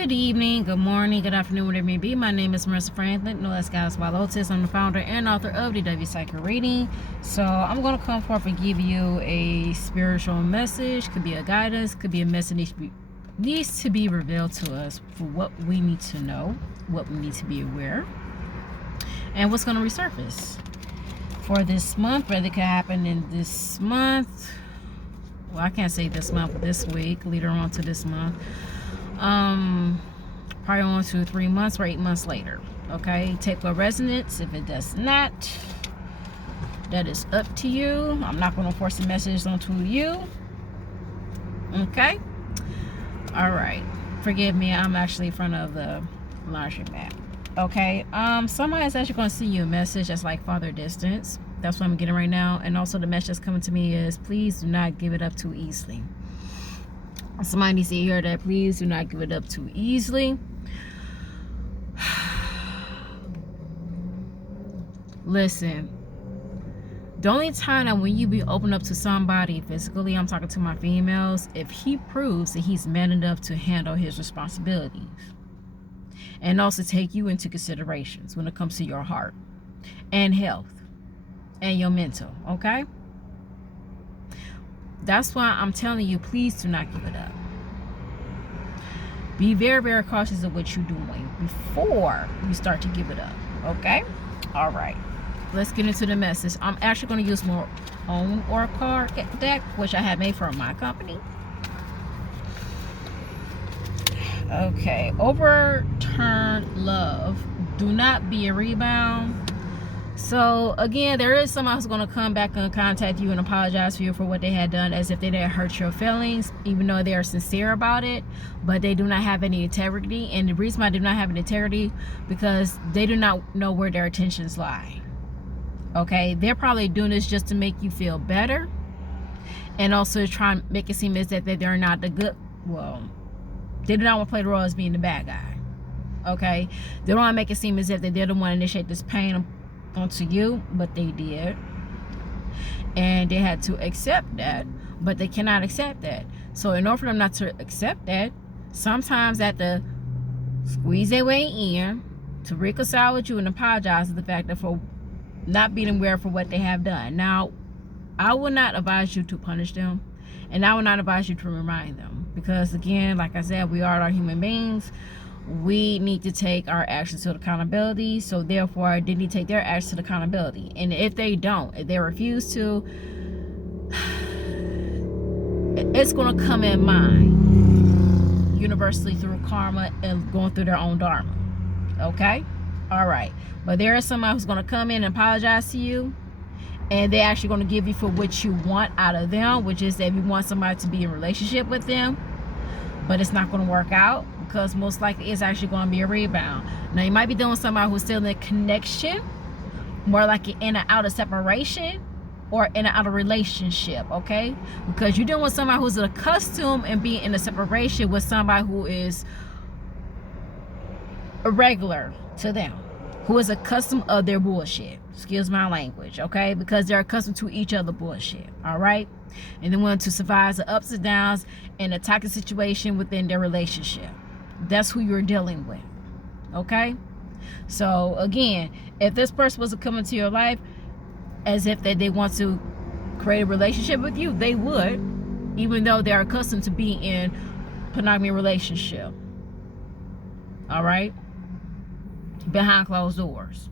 Good evening, good morning, good afternoon, whatever it may be. My name is Marissa Franklin, known as Goddess by Lotus. I'm the founder and author of the W Cycle Reading. So I'm going to come forth and give you a spiritual message. Could be a guidance, could be a message needs to be revealed to us for what we need to know, what we need to be aware, and what's going to resurface for this month. Whether it could happen in this month, well, I can't say this month, but this week, later on to this month. Probably 1 to 3 months or 8 months later. Okay, take a resonance. If it does not, that is up to you. I'm not going to force a message onto you. Okay, all right, forgive me, I'm actually in front of the laundromat. Okay, somebody is actually going to send you a message that's like farther distance. That's what I'm getting right now. And also the message that's coming to me is, please do not give it up too easily. Somebody needs to hear that. Please do not give it up too easily. Listen, the only time that when you be open up to somebody physically, I'm talking to my females, if he proves that he's man enough to handle his responsibilities and also take you into considerations when it comes to your heart and health and your mental. Okay, that's why I'm telling you, please do not give it up. Be very, very cautious of what you're doing before you start to give it up. Okay? All right. Let's get into the message. I'm actually going to use my own oracle deck, which I have made for my company. Okay. Overturn love. Do not be a rebound. So again, there is someone who's going to come back and contact you and apologize for you for what they had done, as if they didn't hurt your feelings, even though they are sincere about it, but they do not have any integrity. And the reason why they do not have any integrity, because they do not know where their intentions lie. Okay, they're probably doing this just to make you feel better, and also try and make it seem as if they're not the good. Well, they do not want to play the role as being the bad guy. Okay, they don't want to make it seem as if they didn't want to initiate this pain onto you, but they did, and they had to accept that, but they cannot accept that. So in order for them not to accept that, sometimes they have to squeeze their way in to reconcile with you and apologize for the fact that for not being aware for what they have done. Now, I will not advise you to punish them, and I will not advise you to remind them, because again, like I said, we are human beings. We need to take our actions to accountability. So therefore, they need to take their actions to accountability. And if they don't, if they refuse to, it's going to come in mind universally through karma and going through their own dharma. Okay? All right. But there is somebody who's going to come in and apologize to you, and they're actually going to give you for what you want out of them, which is that you want somebody to be in a relationship with them, but it's not going to work out, because most likely it's actually going to be a rebound. Now, you might be dealing with somebody who's still in a connection, more like an in and out of separation or in and out of relationship, okay? Because you're dealing with somebody who's accustomed and being in a separation with somebody who is irregular to them, who is accustomed of their bullshit. Excuse my language, okay? Because they're accustomed to each other bullshit, all right? And they want to survive the ups and downs in a toxic situation within their relationship. That's who you're dealing with. Okay? So again, if this person was to come into your life as if they want to create a relationship with you, they would, even though they're accustomed to being in monogamy relationship. All right? Behind closed doors.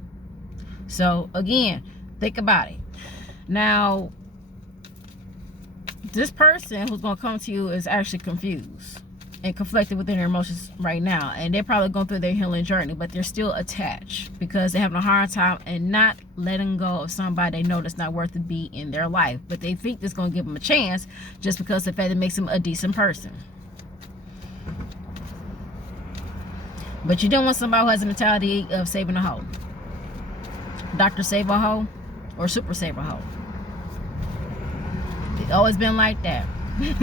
So again, think about it. Now, this person who's going to come to you is actually confused and conflicted within their emotions right now, and they're probably going through their healing journey, but they're still attached because they're having a hard time and not letting go of somebody they know that's not worth to be in their life, but they think that's going to give them a chance just because of the fact it makes them a decent person. But you don't want somebody who has a mentality of saving a hoe. Dr. Save a Hoe or Super Save a Hoe. It's always been like that.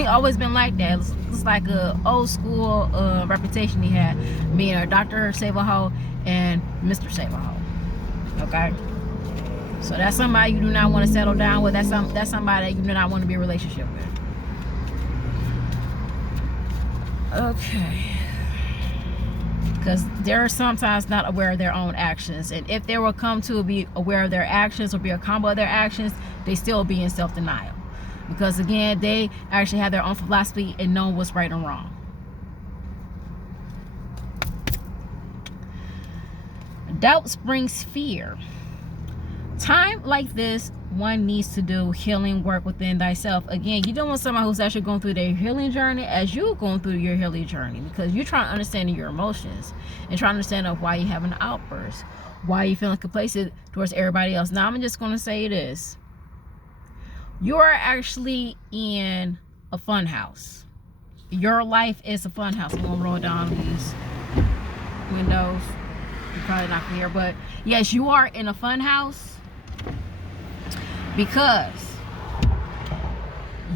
Always been like that. It's like a old school reputation he had, being a Dr. Save a Hoe and Mr. Save a Hoe. Okay? So that's somebody you do not want to settle down with. That's somebody that you do not want to be in a relationship with. Okay. because they're sometimes not aware of their own actions. And if they will come to be aware of their actions or be a combo of their actions, they still be in self-denial. Because again, they actually have their own philosophy and know what's right and wrong. Doubt brings fear. Time like this, one needs to do healing work within thyself. Again, you don't want someone who's actually going through their healing journey as you're going through your healing journey, because you're trying to understand your emotions and trying to understand why you're having an outburst, why you're feeling complacent towards everybody else. Now, I'm just going to say this. You are actually in a fun house. Your life is a fun house. I'm going to roll down these windows. You're probably not clear, but yes, you are in a fun house. Because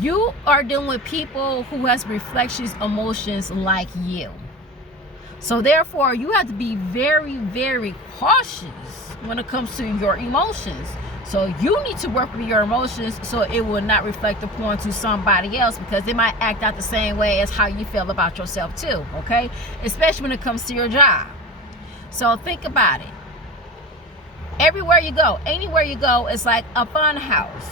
you are dealing with people who has reflections, emotions like you. So therefore, you have to be very, very cautious when it comes to your emotions. So you need to work with your emotions so it will not reflect upon to somebody else, because they might act out the same way as how you feel about yourself too, okay? Especially when it comes to your job. So think about it. Everywhere you go, anywhere you go, it's like a fun house.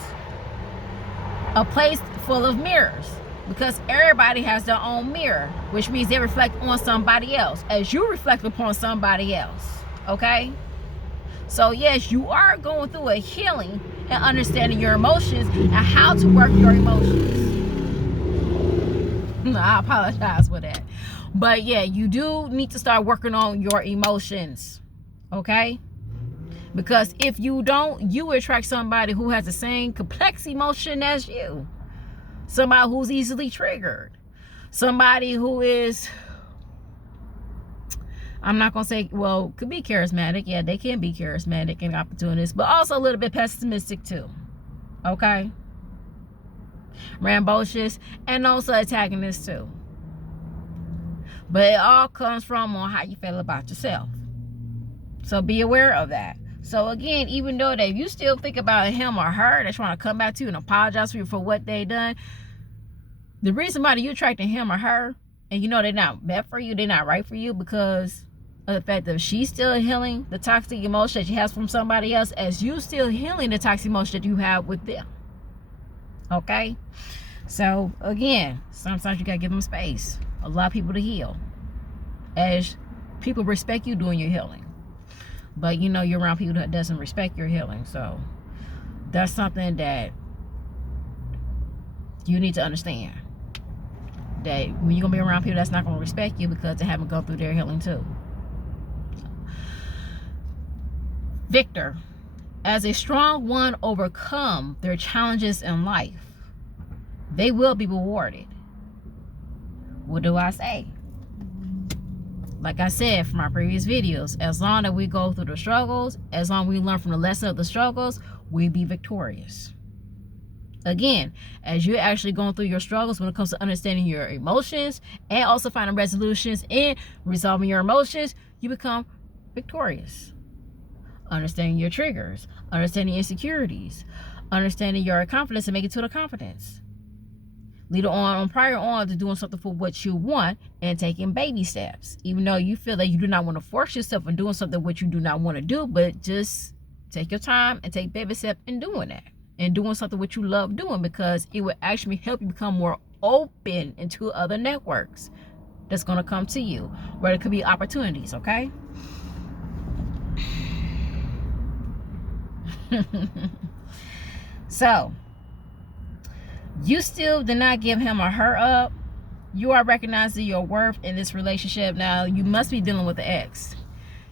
A place full of mirrors. Because everybody has their own mirror, which means they reflect on somebody else as you reflect upon somebody else. Okay? So yes, you are going through a healing and understanding your emotions and how to work your emotions. I apologize for that. But yeah, you do need to start working on your emotions. Okay? Because if you don't, you will attract somebody who has the same complex emotion as you. Somebody who's easily triggered. Somebody who is, I'm not going to say, well, could be charismatic. Yeah, they can be charismatic and opportunists, but also a little bit pessimistic too. Okay? Rambunctious and also antagonist too. But it all comes from on how you feel about yourself. So be aware of that. So again, even though that you still think about him or her that's trying to come back to you and apologize for you for what they done, the reason why you attracting him or her, and you know they're not meant for you, they're not right for you, because of the fact that she's still healing the toxic emotion that she has from somebody else, as you still healing the toxic emotion that you have with them. Okay? So again, sometimes you gotta give them space. Allow people to heal, as people respect you doing your healing. But you know you're around people that doesn't respect your healing. So that's something that you need to understand. That when you're going to be around people that's not going to respect you because they haven't gone through their healing too. Victor, as a strong one overcome their challenges in life, they will be rewarded. What do I say? Like I said from my previous videos, as long as we go through the struggles, as long as we learn from the lesson of the struggles, we be victorious. Again, as you're actually going through your struggles when it comes to understanding your emotions and also finding resolutions and resolving your emotions, you become victorious. Understanding your triggers, understanding insecurities, understanding your confidence and make it to the confidence. Later on, prior on to doing something for what you want and taking baby steps. Even though you feel that you do not want to force yourself in doing something what you do not want to do, but just take your time and take baby steps in doing that. And doing something what you love doing, because it will actually help you become more open into other networks that's going to come to you, where it could be opportunities, okay? So, you still did not give him or her up. You are recognizing your worth in this relationship. Now, you must be dealing with the ex.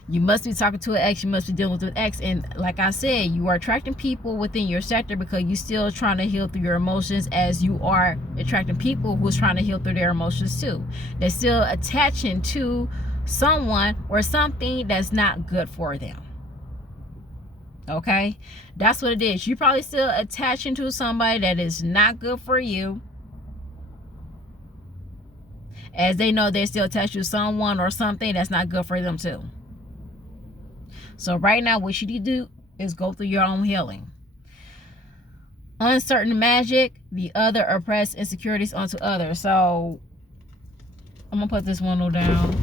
You must be talking to an ex. You must be dealing with an ex. And like I said, you are attracting people within your sector because you're still trying to heal through your emotions, as you are attracting people who's trying to heal through their emotions too. They're still attaching to someone or something that's not good for them. Okay? That's what it is. You're probably still attaching to somebody that is not good for you, as they know they're still attached to someone or something that's not good for them too. So right now, what you need to do is go through your own healing. Uncertain magic, the other oppressed insecurities onto others. So I'm going to put this window down.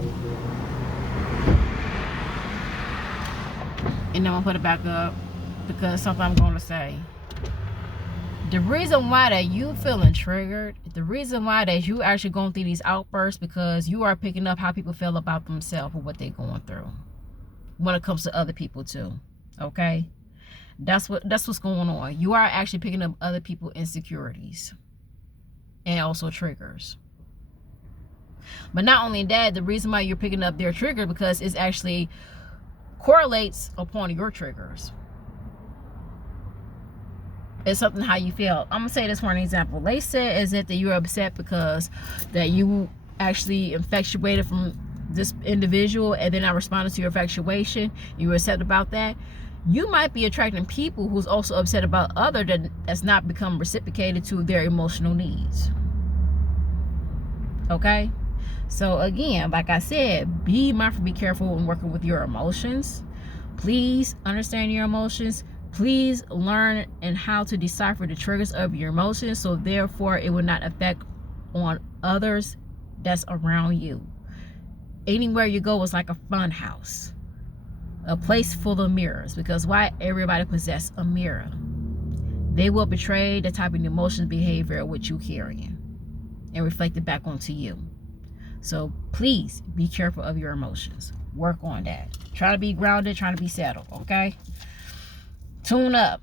And I'm gonna put it back up because something I'm gonna say. The reason why that you feeling triggered, the reason why that you actually going through these outbursts, because you are picking up how people feel about themselves or what they're going through when it comes to other people too. Okay, that's what's going on. You are actually picking up other people's insecurities and also triggers. But not only that, the reason why you're picking up their trigger because it actually correlates upon your triggers. It's something how you feel. I'm gonna say this for an example. They said is it that you're upset because that you actually infatuated from this individual and then I responded to your infatuation. You were upset about that. You might be attracting people who's also upset about other that's not become reciprocated to their emotional needs. Okay? So again, like I said, be mindful, be careful when working with your emotions. Please understand your emotions. Please learn and how to decipher the triggers of your emotions so therefore it will not affect on others that's around you. Anywhere you go is like a fun house, a place full of mirrors, because why everybody possess a mirror. They will betray the type of emotions, behavior which you carrying and reflect it back onto you. So please be careful of your emotions. Work on that. Try to be grounded, try to be settled, okay? Tune up.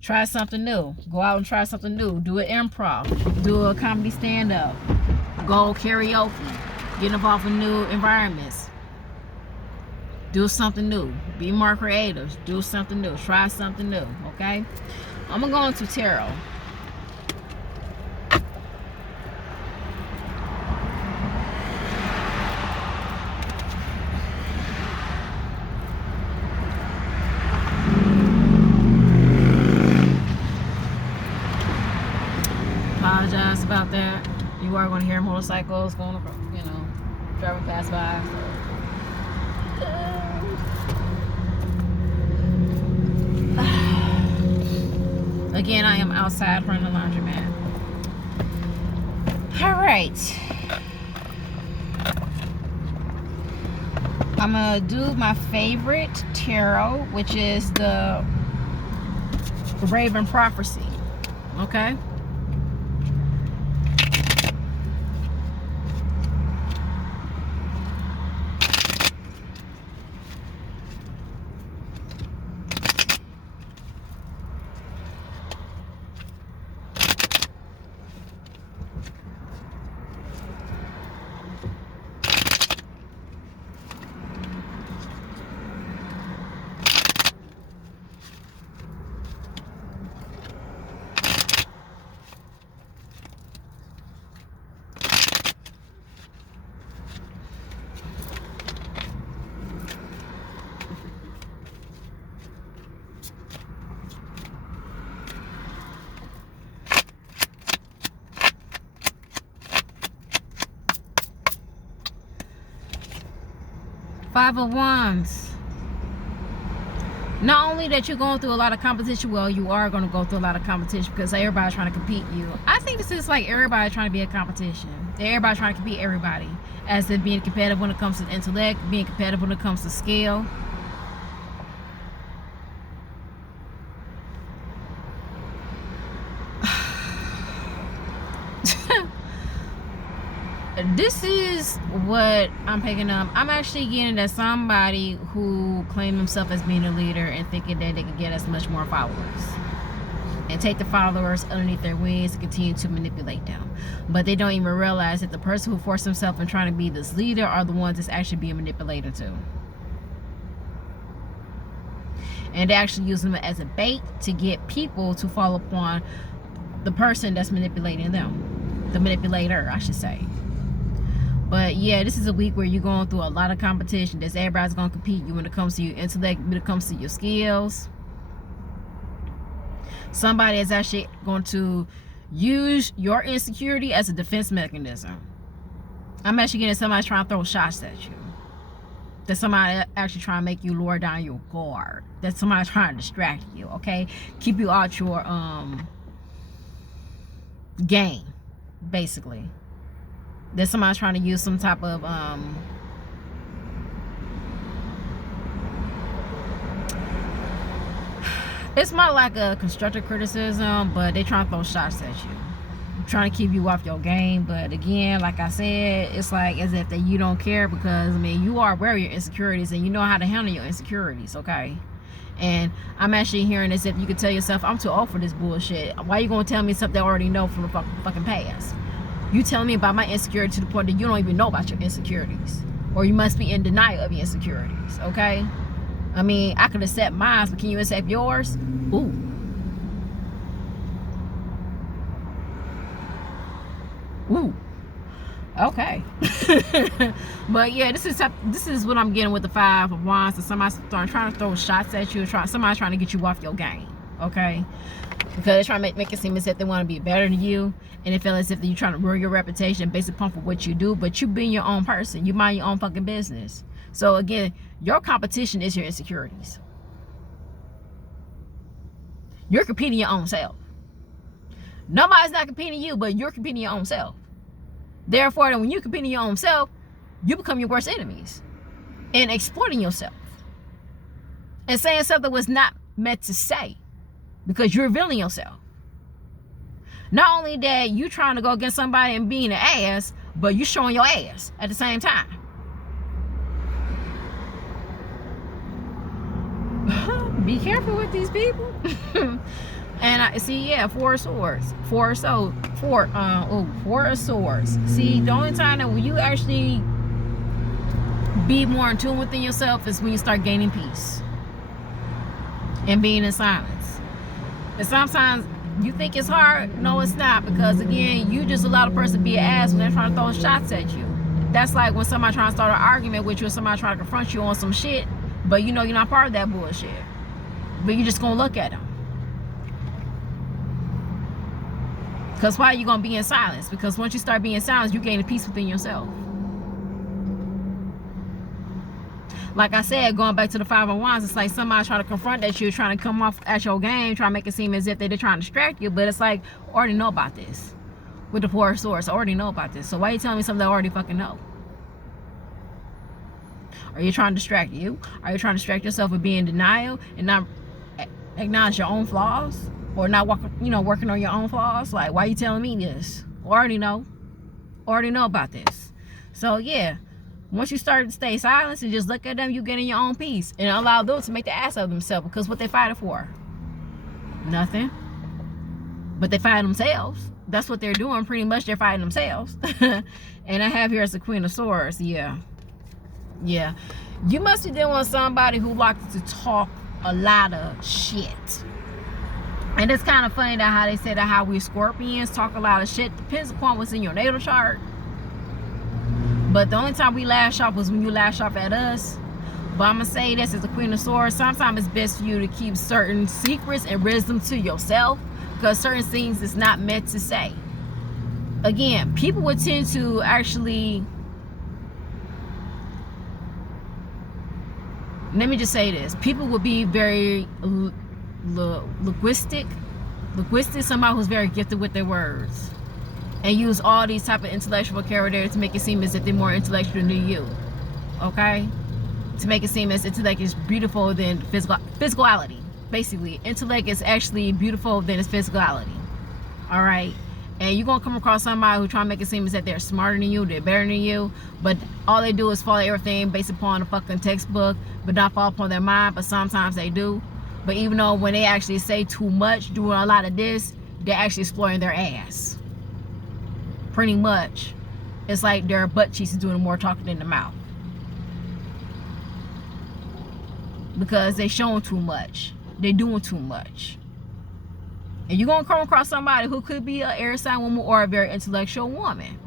Try something new. Go out and try something new. Do an improv. Do a comedy stand-up. Go karaoke. Get involved in new environments. Do something new. Be more creative. Do something new. Try something new, okay? I'm going to go into tarot. Apologize about that. You are going to hear motorcycles going, driving past by. Again, I am outside from the laundromat. All right. I'm going to do my favorite tarot, which is the Raven Prophecy. Okay? Five of Wands. Not only that you're going through a lot of competition, well, you are going to go through a lot of competition because everybody's trying to compete you. I think this is like everybody trying to be a competition. Everybody trying to compete everybody. As in being competitive when it comes to intellect, being competitive when it comes to skill. This is what I'm picking up. I'm actually getting that somebody who claim themselves as being a leader and thinking that they can get as much more followers and take the followers underneath their wings and continue to manipulate them. But they don't even realize that the person who forced themselves in trying to be this leader are the ones that's actually being manipulated too. And they actually use them as a bait to get people to fall upon the person that's manipulating them. The manipulator, I should say. But yeah, this is a week where you're going through a lot of competition. That's everybody's going to compete you when it comes to your intellect, when it comes to your skills. Somebody is actually going to use your insecurity as a defense mechanism. I'm actually getting somebody trying to throw shots at you. That somebody actually trying to make you lower down your guard. That somebody trying to distract you, okay? Keep you out your game, basically. That somebody's trying to use some type of It's not like a constructive criticism, but they trying to throw shots at you, trying to keep you off your game. But again, like I said, it's like as if that you don't care, because I mean, you are aware of your insecurities and you know how to handle your insecurities, okay? And I'm actually hearing as if you could tell yourself, I'm too old for this bullshit. Why are you gonna tell me something I already know from the fucking past? You telling me about my insecurity to the point that you don't even know about your insecurities, or you must be in denial of your insecurities, okay? I mean, I can accept mine, but can you accept yours? Ooh. Ooh. Okay. But yeah, this is what I'm getting with the Five of Wands. So somebody's trying to throw shots at you, somebody's trying to get you off your game, okay? Because they're trying to make it seem as if they want to be better than you, and it feels as if you're trying to ruin your reputation based upon for what you do. But you being your own person, you mind your own fucking business. So again, your competition is your insecurities. You're competing your own self. Nobody's not competing you, but you're competing your own self. Therefore, when you're competing your own self, you become your worst enemies and exploiting yourself and saying something was not meant to say, because you're revealing yourself. Not only that, you trying to go against somebody and being an ass, but you showing your ass at the same time. Be careful with these people. And I see, yeah, Four of Swords. Four of Swords. See, the only time that when you actually be more in tune within yourself is when you start gaining peace and being in silence. And sometimes you think it's hard. No, it's not, because again, you just allow the person to be an ass when they're trying to throw shots at you. That's like when somebody trying to start an argument with you, or somebody trying to confront you on some shit, but you know you're not part of that bullshit. But you're just gonna look at them. Because why are you going to be in silence? Because once you start being in silence, you gain a peace within yourself. Like I said, going back to the Five of Wands, it's like somebody trying to confront that you're trying to come off at your game, trying to make it seem as if they're trying to distract you. But it's like, I already know about this. With the Four of Swords, I already know about this. So why are you telling me something I already fucking know? Are you trying to distract you? Are you trying to distract yourself with being in denial and not acknowledge your own flaws? Or not working on your own flaws? Like, why are you telling me this? Already know about this. So yeah, once you start to stay silent and just look at them, you get in your own peace and allow them to make the ass of themselves, because what they fighting for? Nothing. But they fighting themselves. That's what they're doing. Pretty much they're fighting themselves. And I have here as the Queen of Swords. Yeah. You must be dealing with somebody who likes to talk a lot of shit. And it's kind of funny that how they say that how we Scorpions talk a lot of shit. Depends upon what's in your natal chart. But the only time we lash off was when you lash off at us. But I'm going to say this as the Queen of Swords. Sometimes it's best for you to keep certain secrets and wisdom to yourself, because certain things is not meant to say. Again, people would tend to actually... Let me just say this. People would be very... linguistic, somebody who's very gifted with their words, and use all these type of intellectual vocabulary to make it seem as if they're more intellectual than you, okay? To make it seem as intellect is beautiful than physicality. Basically, intellect is actually beautiful than its physicality. All right? And you're gonna come across somebody who try to make it seem as if they're smarter than you, they're better than you, but all they do is follow everything based upon the fucking textbook, but not fall upon their mind. But sometimes they do. But even though when they actually say too much, doing a lot of this, they're actually exploring their ass. Pretty much. It's like their butt cheeks is doing more talking than the mouth. Because they showing too much. They doing too much. And you're going to come across somebody who could be an air sign woman or a very intellectual woman.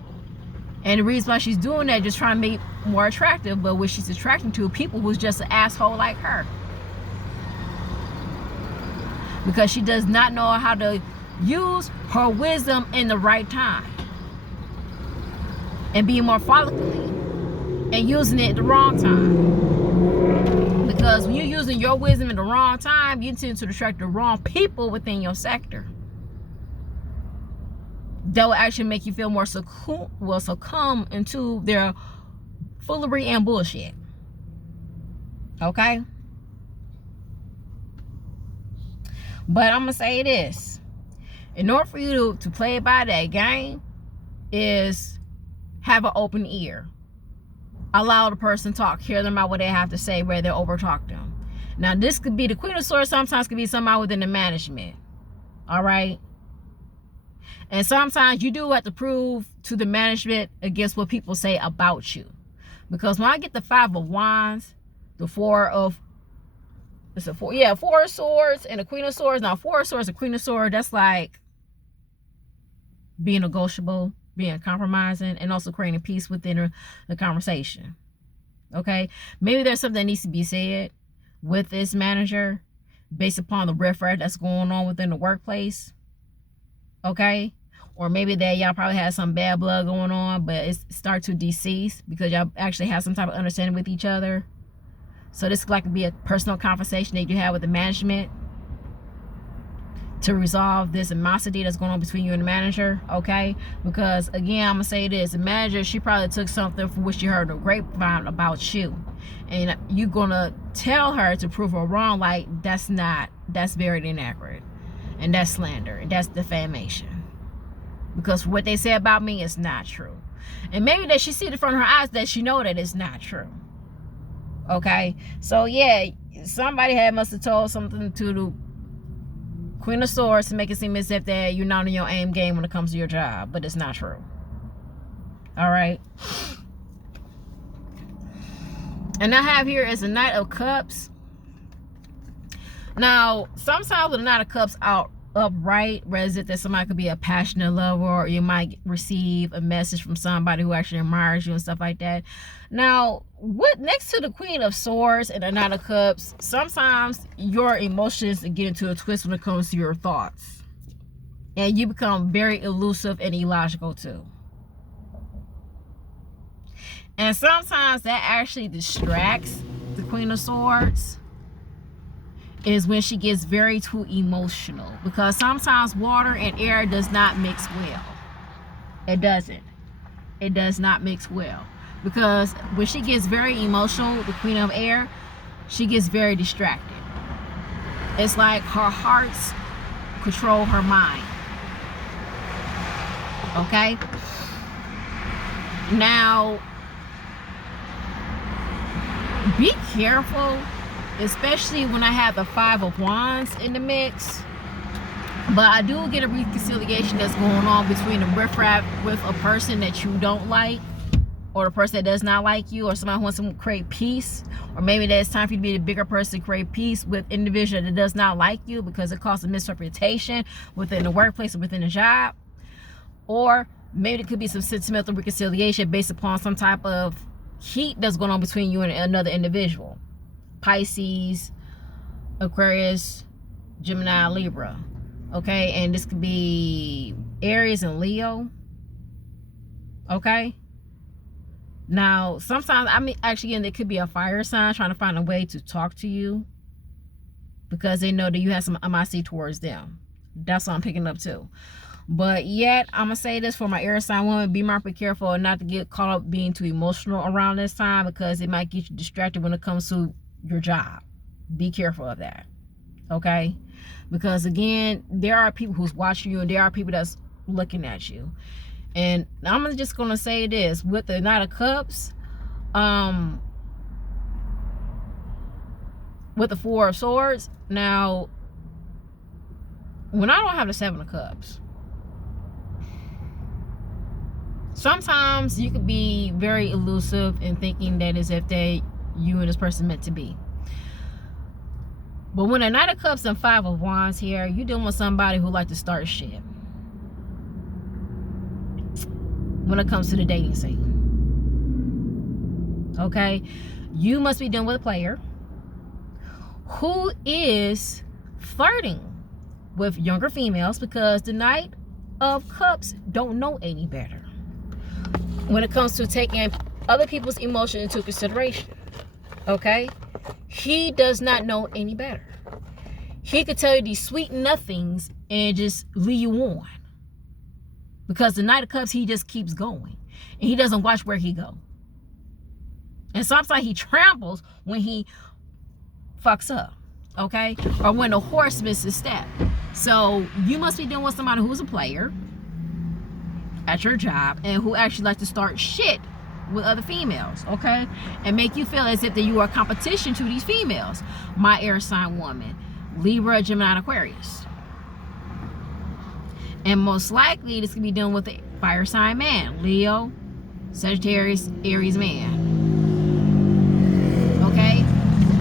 And the reason why she's doing that, just trying to make it more attractive. But what she's attracting to, people who's just an asshole like her. Because she does not know how to use her wisdom in the right time. And being more follically. And using it at the wrong time. Because when you're using your wisdom in the wrong time, you tend to attract the wrong people within your sector. That will actually make you feel more succumb into their foolery and bullshit. Okay? But I'm gonna say this: in order for you to play by that game, is have an open ear. Allow the person to talk. Hear them out what they have to say, rather than overtalk them. Now, this could be the Queen of Swords. Sometimes could be somebody within the management. All right. And sometimes you do have to prove to the management against what people say about you. Because when I get the Five of Wands, the Four of Swords and the Queen of Swords. Now, Four of Swords and Queen of Swords, that's like being negotiable, being compromising, and also creating peace within the conversation. Okay? Maybe there's something that needs to be said with this manager based upon the riffraff that's going on within the workplace. Okay? Or maybe that y'all probably had some bad blood going on, but it starts to decease because y'all actually have some type of understanding with each other. So this could be a personal conversation that you have with the management to resolve this animosity that's going on between you and the manager, okay? Because again, I'm gonna say this: the manager, she probably took something from which she heard a grapevine about you, and you're gonna tell her to prove her wrong. Like, that's very inaccurate, and that's slander, and that's defamation. Because what they say about me is not true, and maybe that she see it in front of her eyes that she know that it's not true. Okay, so yeah, somebody must have told something to the Queen of Swords to make it seem as if that you're not in your aim game when it comes to your job, but it's not true. All right. And I have here is the Knight of Cups. Now, sometimes with the Knight of Cups out upright, whether it that somebody could be a passionate lover, or you might receive a message from somebody who actually admires you and stuff like that. Now, what next to the Queen of Swords and the Knight of Cups, sometimes your emotions get into a twist when it comes to your thoughts, and you become very elusive and illogical too. And sometimes that actually distracts the Queen of Swords, is when she gets very too emotional, because sometimes water and air does not mix well. It does not mix well, because when she gets very emotional, the Queen of Air, she gets very distracted. It's like her hearts control her mind. Okay, now be careful, especially when I have the Five of Wands in the mix. But I do get a reconciliation that's going on between the riffraff with a person that you don't like, or the person that does not like you, or somebody who wants to create peace, or maybe that it's time for you to be the bigger person to create peace with an individual that does not like you because it causes a misreputation within the workplace or within the job. Or maybe it could be some sentimental reconciliation based upon some type of heat that's going on between you and another individual. Pisces, Aquarius, Gemini, Libra. Okay, and this could be Aries and Leo. Okay, now sometimes actually, and it could be a fire sign trying to find a way to talk to you because they know that you have some animosity towards them. That's what I'm picking up too. But yet, I'm gonna say this for my air sign woman: be more careful and not to get caught up being too emotional around this time, because it might get you distracted when it comes to your job. Be careful of that, okay? Because again, there are people who's watching you, and there are people that's looking at you. And I'm just gonna say this with the Knight of Cups, with the Four of Swords. Now, when I don't have the Seven of Cups, sometimes you could be very elusive in thinking that as if you and this person meant to be. But when a Knight of Cups and Five of Wands here, you're dealing with somebody who like to start shit when it comes to the dating scene. Okay, you must be dealing with a player who is flirting with younger females, because the Knight of Cups don't know any better when it comes to taking other people's emotion into consideration. Okay, he does not know any better. He could tell you these sweet nothings and just lead you on, because the Knight of Cups, he just keeps going and he doesn't watch where he go. And sometimes he tramples when he fucks up. okay? Or when the horse misses step. So you must be dealing with somebody who's a player at your job and who actually likes to start shit with other females, okay? And make you feel as if that you are competition to these females. My air sign woman, Libra, Gemini, Aquarius. And most likely this could be dealing with a fire sign man, Leo, Sagittarius, Aries man. Okay?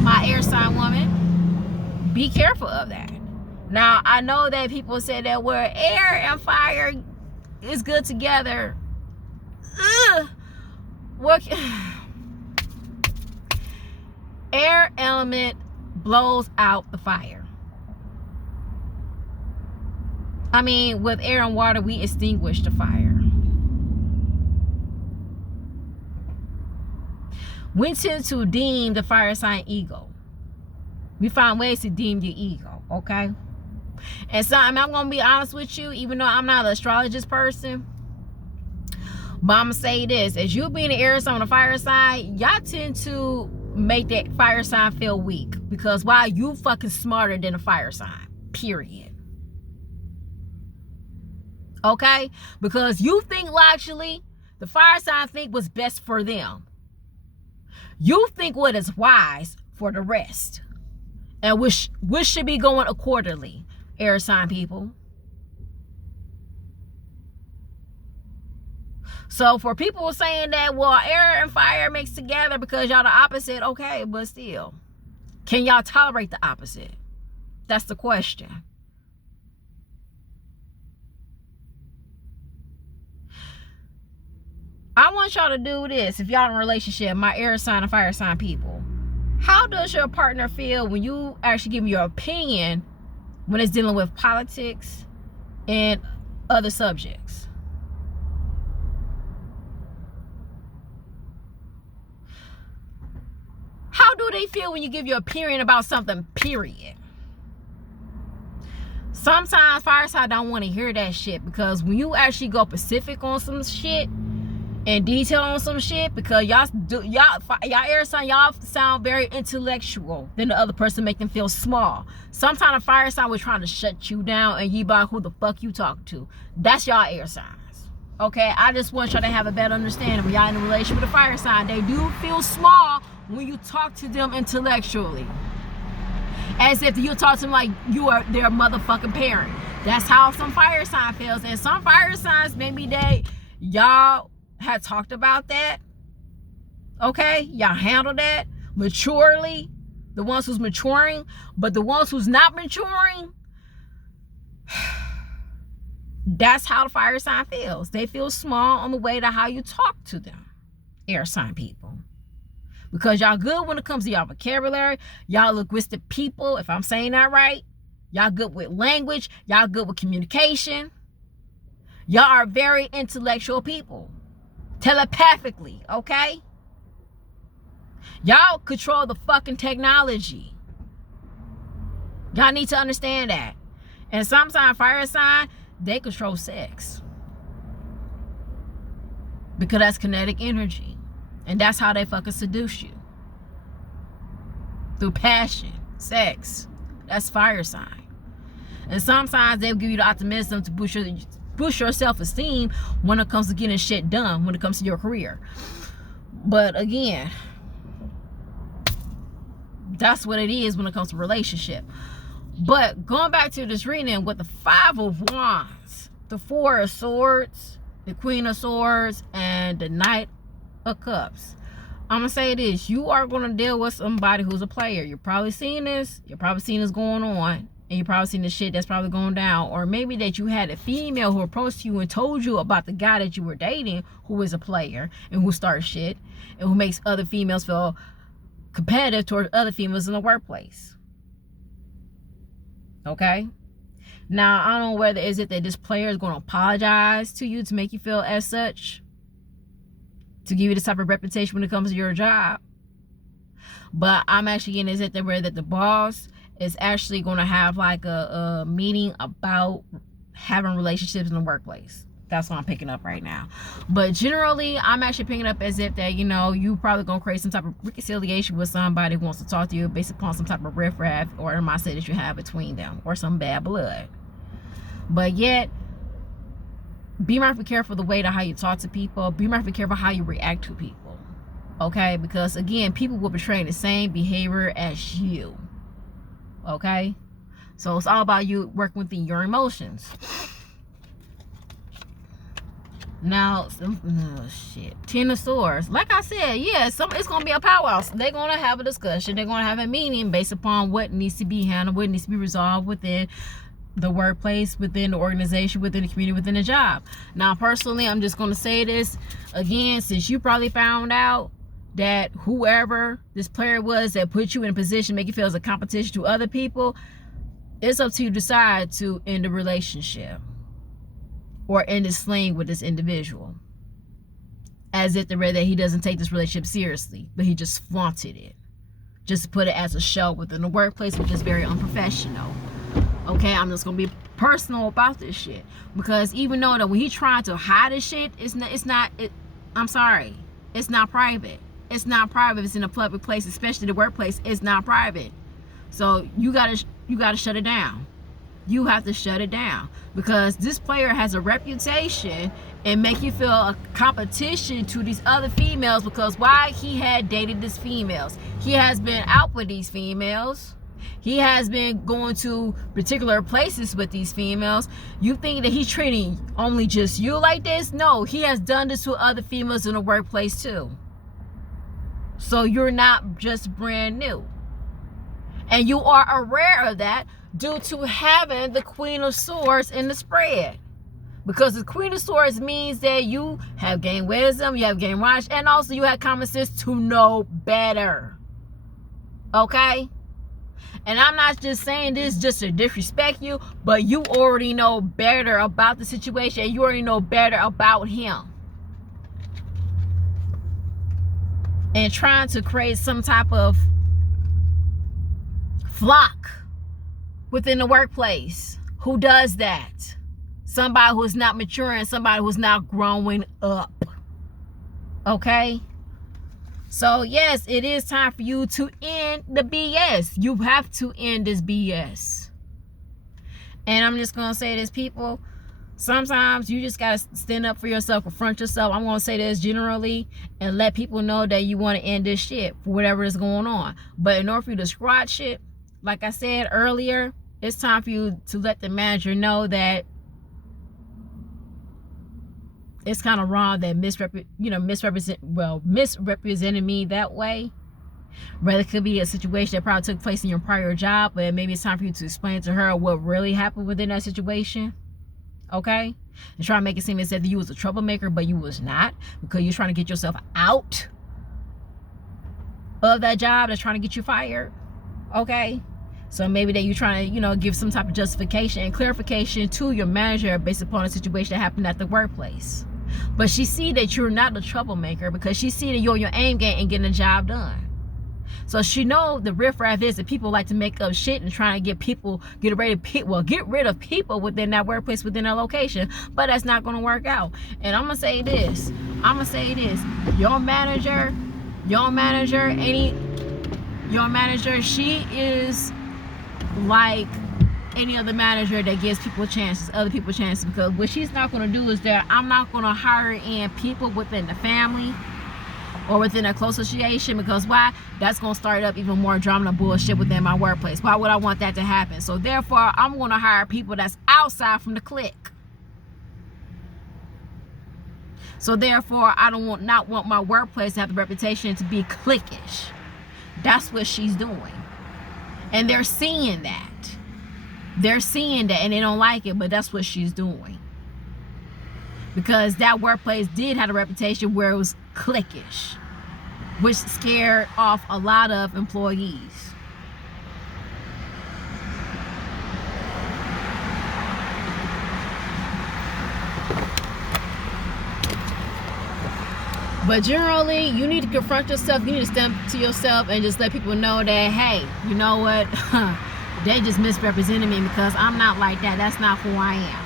My air sign woman, be careful of that. Now, I know that people say that where air and fire is good together. What? Air element blows out the fire. I mean, with air and water, we extinguish the fire. We tend to deem the fire sign ego. We find ways to deem your ego, okay? And so, I'm going to be honest with you, even though I'm not an astrologist person, but I'm going to say this. As you being an air sign on a fire sign, y'all tend to make that fire sign feel weak. Because why? You fucking smarter than a fire sign. Period. Okay? Because you think logically, the fire sign think what's best for them. You think what is wise for the rest. And which should be going accordingly, air sign people. So for people saying that, well, air and fire mixed together because y'all the opposite, okay, but still, can y'all tolerate the opposite? That's the question. I want y'all to do this. If y'all in a relationship, my air sign and fire sign people, how does your partner feel when you actually give your opinion when it's dealing with politics and other subjects? How do they feel when you give your opinion about something, period? Sometimes fire sign don't want to hear that shit, because when you actually go specific on some shit and detail on some shit, because y'all air sign, y'all sound very intellectual, then the other person make them feel small. Sometimes a fire sign was trying to shut you down and you by who the fuck you talking to. That's y'all air signs. Okay, I just want y'all to have a better understanding. When y'all in a relationship with a fire sign, they do feel small when you talk to them intellectually. As if you talk to them like you are their motherfucking parent. That's how some fire sign feels. And some fire signs, maybe y'all had talked about that. Okay, y'all handle that maturely. The ones who's maturing. But the ones who's not maturing, that's how the fire sign feels. They feel small on the way to how you talk to them, air sign people. Because y'all good when it comes to y'all vocabulary. Y'all linguistic people, if I'm saying that right. Y'all good with language. Y'all good with communication. Y'all are very intellectual people. Telepathically, okay? Y'all control the fucking technology. Y'all need to understand that. And sometimes fire sign, they control sex. Because that's kinetic energy. And that's how they fucking seduce you. Through passion, sex. That's fire sign. And sometimes they'll give you the optimism to boost your self-esteem when it comes to getting shit done, when it comes to your career. But again, that's what it is when it comes to relationship. But going back to this reading with the 5 of Wands, the 4 of Swords, the Queen of Swords, and the Knight of Cups. I'm gonna say this: you are gonna deal with somebody who's a player. You're probably seeing this. You're probably seeing this going on, and you're probably seeing the shit that's probably going down. Or maybe that you had a female who approached you and told you about the guy that you were dating, who is a player and who starts shit and who makes other females feel competitive towards other females in the workplace. Okay. Now I don't know whether is it that this player is going to apologize to you to make you feel as such, to give you this type of reputation when it comes to your job. But I'm actually getting is it where that the boss is actually going to have like a meeting about having relationships in the workplace. That's what I'm picking up right now. But generally, I'm actually picking up as if that, you know, you probably gonna create some type of reconciliation with somebody who wants to talk to you based upon some type of riffraff or animosity that you have between them, or some bad blood. But yet, be mindful, careful the way to how you talk to people. Be mindful, careful how you react to people. Okay? Because again, people will portray the same behavior as you. Okay? So it's all about you working within your emotions. Now, oh shit, 10 of Swords. Like I said, yeah, it's gonna be a powwow. They're gonna have a discussion. They're gonna have a meeting based upon what needs to be handled, what needs to be resolved within the workplace, within the organization, within the community, within the job. Now, personally, I'm just gonna say this again, since you probably found out that whoever this player was that put you in a position, make you feel as a competition to other people, it's up to you to decide to end the relationship or end this fling with this individual, as if the way that he doesn't take this relationship seriously, but he just flaunted it, just put it as a show within the workplace, which is very unprofessional. Okay, I'm just gonna be personal about this shit, because even though that when he trying to hide this shit, I'm sorry, it's not private. It's not private. It's in a public place, especially the workplace. It's not private. So you gotta shut it down. You have to shut it down, because this player has a reputation and make you feel a competition to these other females, because why? He had dated these females. He has been out with these females. He has been going to particular places with these females. You think that he's treating only just you like this? No, he has done this to other females in the workplace too. So you're not just brand new. And you are aware of that due to having the Queen of Swords in the spread. Because the Queen of Swords means that you have gained wisdom, you have gained knowledge, and also you have common sense to know better. Okay? And I'm not just saying this just to disrespect you, but you already know better about the situation, and you already know better about him. And trying to create some type of flock within the workplace. Who does that? Somebody who's not maturing, somebody who's not growing up. Okay? So yes, it is time for you to end the BS. You have to end this BS. And I'm just gonna say this, people, sometimes you just gotta stand up for yourself, confront yourself. I'm gonna say this generally and let people know that you want to end this shit for whatever is going on. But in order for you to squash shit, like I said earlier, it's time for you to let the manager know that it's kind of wrong that misrepresented me that way. Rather, it could be a situation that probably took place in your prior job, but maybe it's time for you to explain to her what really happened within that situation. Okay? And try to make it seem as if you was a troublemaker, but you was not, because you're trying to get yourself out of that job that's trying to get you fired. Okay? So maybe that you're trying to, give some type of justification and clarification to your manager based upon a situation that happened at the workplace. But she see that you're not a troublemaker, because she see that you're on your aim game and getting the job done. So she know the riffraff is that people like to make up shit and trying to get rid of people within that workplace, within that location. But that's not going to work out. And I'm gonna say this. Your manager, she is like any other manager that gives other people chances, because what she's not going to do is that I'm not going to hire in people within the family or within a close association, because why? That's going to start up even more drama and bullshit within my workplace. Why would I want that to happen? So therefore, I'm going to hire people that's outside from the clique. So therefore, I don't want my workplace to have the reputation to be cliquish. That's what she's doing. And they're seeing that. And they don't like it, but that's what she's doing. Because that workplace did have a reputation where it was cliquish, which scared off a lot of employees. But generally, you need to confront yourself. You need to stand up to yourself and just let people know that, hey, you know what? They just misrepresented me, because I'm not like that. That's not who I am.